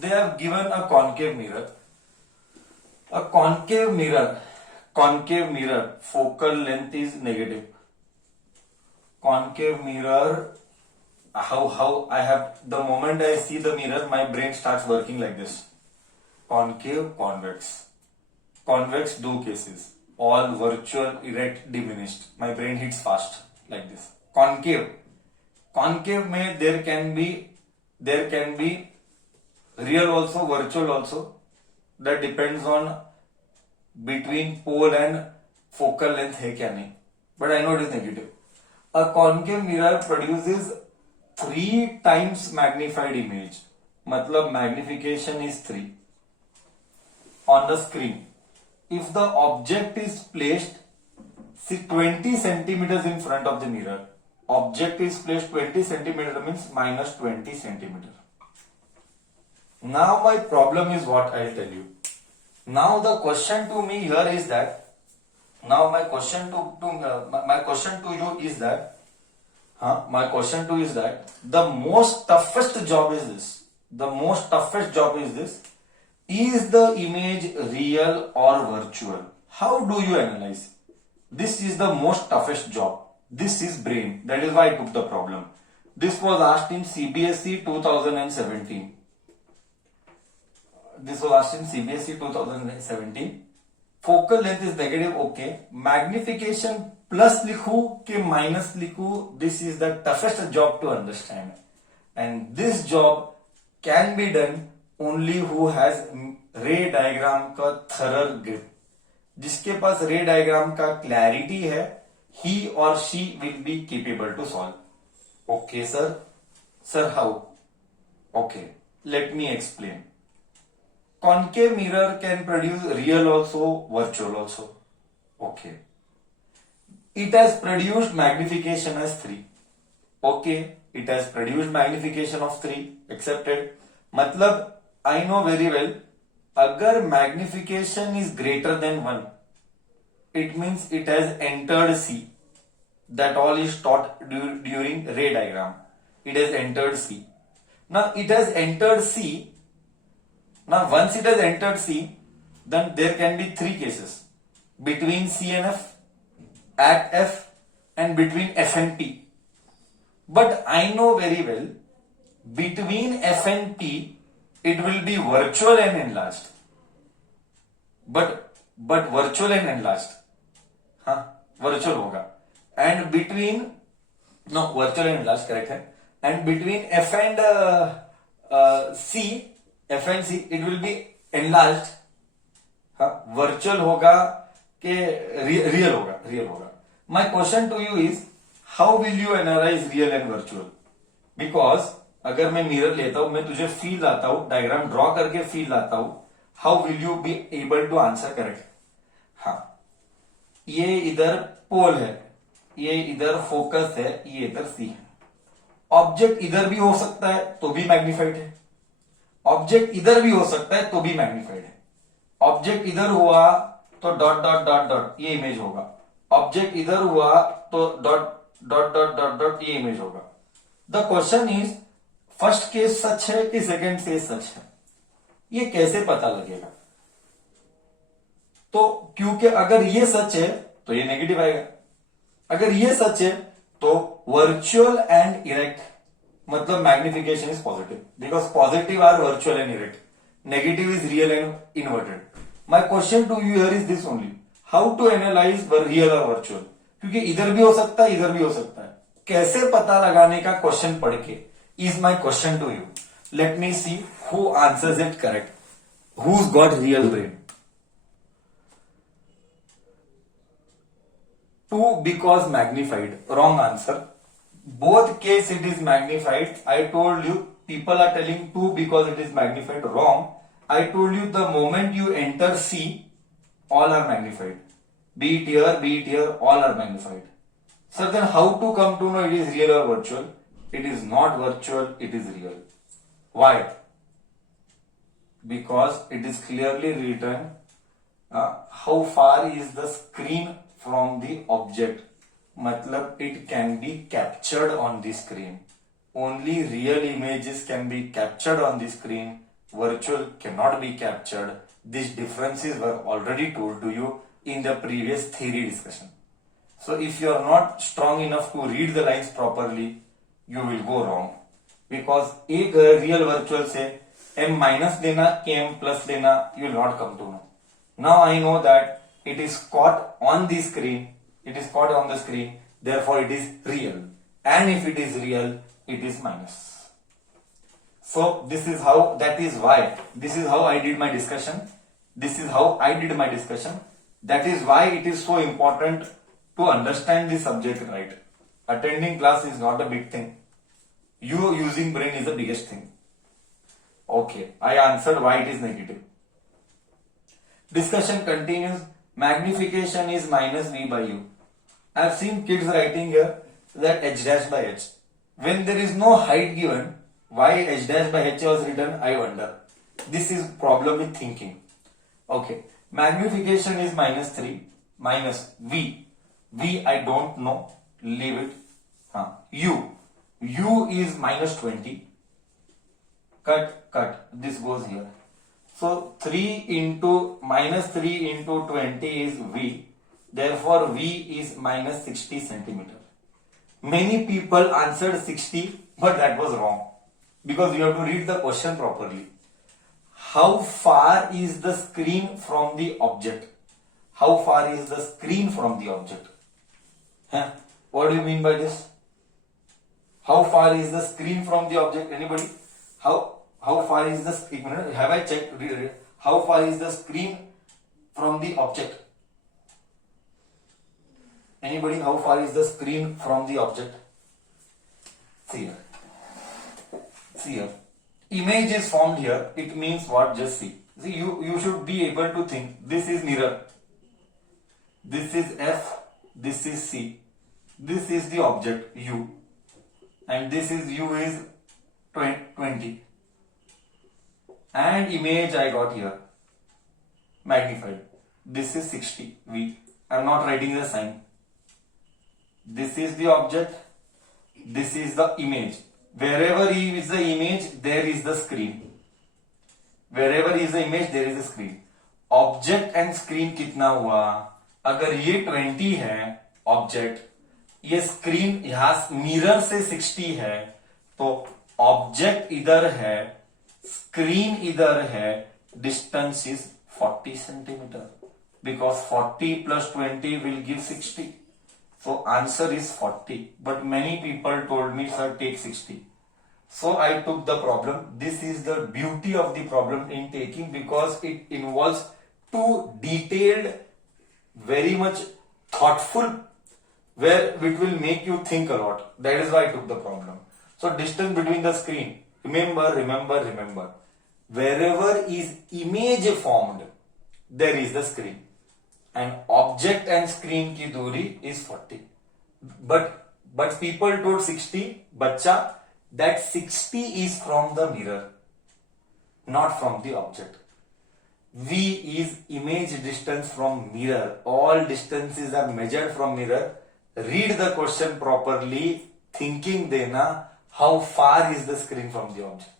they have given a concave mirror. A concave mirror, focal length is negative. Concave mirror, how I have, the moment I see the mirror, my brain starts working like this. Concave, convex. Convex, दो cases. All virtual, erect, diminished. My brain hits fast like this. Concave. Concave में there can be real also, virtual also. That depends on between pole and focal length है क्या नहीं. But I know it is negative. A concave mirror produces 3 times magnified image. मतलब magnification is 3 on the screen. If the object is placed 20 centimeters in front of the mirror, object is placed 20 centimeter means minus 20 centimeter. Now my problem is what I'll tell you. Now the question to me here is that, now my question to you is that, the most toughest job is this. The most toughest job is this. Is the image real or virtual? How do you analyze? This is the most toughest job. This is brain. That is why I took the problem. This was asked in CBSE 2017. This was asked in CBSE 2017. Focal length is negative, okay. Magnification plus लिखूं कि minus लिखूं, this is the toughest job to understand. And this job can be done only who has रे diagram का थरर grip. जिसके पास रे diagram का clarity है, he or she will be capable to solve. Okay, sir. Sir, how? Okay, let me explain. Concave mirror can produce real also, virtual also. Okay. It has produced magnification as 3. Okay, it has produced magnification of 3. Accepted. मतलब I know very well, अगर magnification is greater than 1, it means it has entered C. That all is taught during ray diagram. It has entered C. Now it has entered C. Now once it has entered C, then there can be 3 cases. Between C and F, at F, and between F and P. But I know very well, between F and P, it will be virtual and enlarged. But virtual and enlarged. Virtual होगा. And between, no, virtual and enlarged, correct है. And between F and C, it will be enlarged. Virtual होगा के real होगा. My question to you is, how will you analyze real and virtual? Because अगर मैं mirror लेता हूं, मैं तुझे फील लाता हूं, डायग्राम ड्रॉ करके फील लाता हूं, how will you be able to answer correct? ये इधर पोल है, ये इधर फोकस है, ये इधर सी है. ऑब्जेक्ट इधर भी हो सकता है तो भी मैग्निफाइड है, ऑब्जेक्ट इधर भी हो सकता है तो भी मैग्निफाइड है. ऑब्जेक्ट इधर हुआ तो डॉट डॉट डॉट डॉट ये इमेज होगा, ऑब्जेक्ट इधर हुआ तो dot dot dot dot dot ये इमेज होगा. The question is, first case सच है कि सेकेंड केस सच है? ये कैसे पता लगेगा? तो क्योंकि अगर ये सच है तो ये नेगेटिव आएगा, अगर ये सच है तो वर्चुअल एंड इरेक्ट मतलब magnification is positive, because positive are virtual and erect, negative is real and inverted. My question to you here is this only, how to analyse real और वर्चुअल? क्योंकि इधर भी हो सकता है, इधर भी हो सकता है. कैसे पता लगाने का क्वेश्चन पढ़ के is my question to you. Let me see who answers it correct. Who's got real brain? 2 because magnified. Wrong answer. Both case it is magnified. I told you people are telling 2 because it is magnified. Wrong. I told you the moment you enter C, all are magnified. Be it here, all are magnified. So then how to come to know it is real or virtual? It is not virtual, it is real. Why? Because it is clearly written how far is the screen from the object. Matlab it can be captured on the screen. Only real images can be captured on the screen. virtual cannot be captured. These differences were already told to you in the previous theory discussion. So if you are not strong enough to read the lines properly, you will go wrong. Because एक real virtual से m minus लेना कि m plus लेना, you will not come to know. Now I know that it is caught on the screen. It is caught on the screen. Therefore it is real. And if it is real, it is minus. So this is how, that is why, this is how I did my discussion. This is how I did my discussion. That is why it is so important to understand the subject right. Attending class is not a big thing. You using brain is the biggest thing. Okay, I answered why it is negative. Discussion continues. Magnification is minus v by u. I have seen kids writing here that h dash by h. When there is no height given, why h dash by h was written, I wonder. This is problem with thinking. Okay, magnification is minus 3 minus v. V I don't know, leave it. U is minus 20. Cut. This goes here. So 3 into minus 3 into 20 is V. Therefore V is minus 60 centimeter. Many people answered 60, but that was wrong. Because you have to read the question properly. How far is the screen from the object? How far is the screen from the object? What do you mean by this? How far is the screen from the object? Anybody? How far is the screen? Have I checked? How far is the screen from the object? Anybody? How far is the screen from the object? See here. Image is formed here. It means what? Just see. See, you should be able to think. This is mirror. This is F. This is C. This is the object U. And this is U is 20. And image I got here. Magnified. This is 60 V. I am not writing the sign. This is the object. This is the image. Wherever is the image, there is the screen. Wherever is the image, there is the screen. Object and screen कितना हुआ? अगर ये 20 है object, ये screen यहां mirror से 60 है, तो ऑब्जेक्ट इधर है, स्क्रीन इधर है, distance is 40 centimetre. Because 40 plus 20 will give 60. So answer is 40. But many people told me, sir, take 60. So I took the problem. This is the beauty of the problem in taking, because it involves too detailed, very much thoughtful, where it will make you think a lot. That is why I took the problem. So distance between the screen. Remember. Wherever is image formed, there is the screen. And object and screen की दूरी is 40. But people told 60. बच्चा, that 60 is from the mirror, not from the object. V is image distance from mirror. All distances are measured from mirror. Read the question properly. Thinking देना, how far is the screen from the object.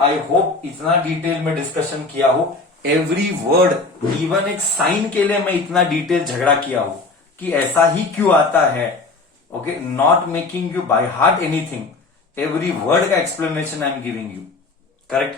I hope इतना detail में discussion किया हो. Every word, even एक sign के लिए मैं इतना डिटेल झगड़ा किया हूं कि ऐसा ही क्यों आता है. Okay, not making you by heart anything. Every word का explanation I am giving you. Correct.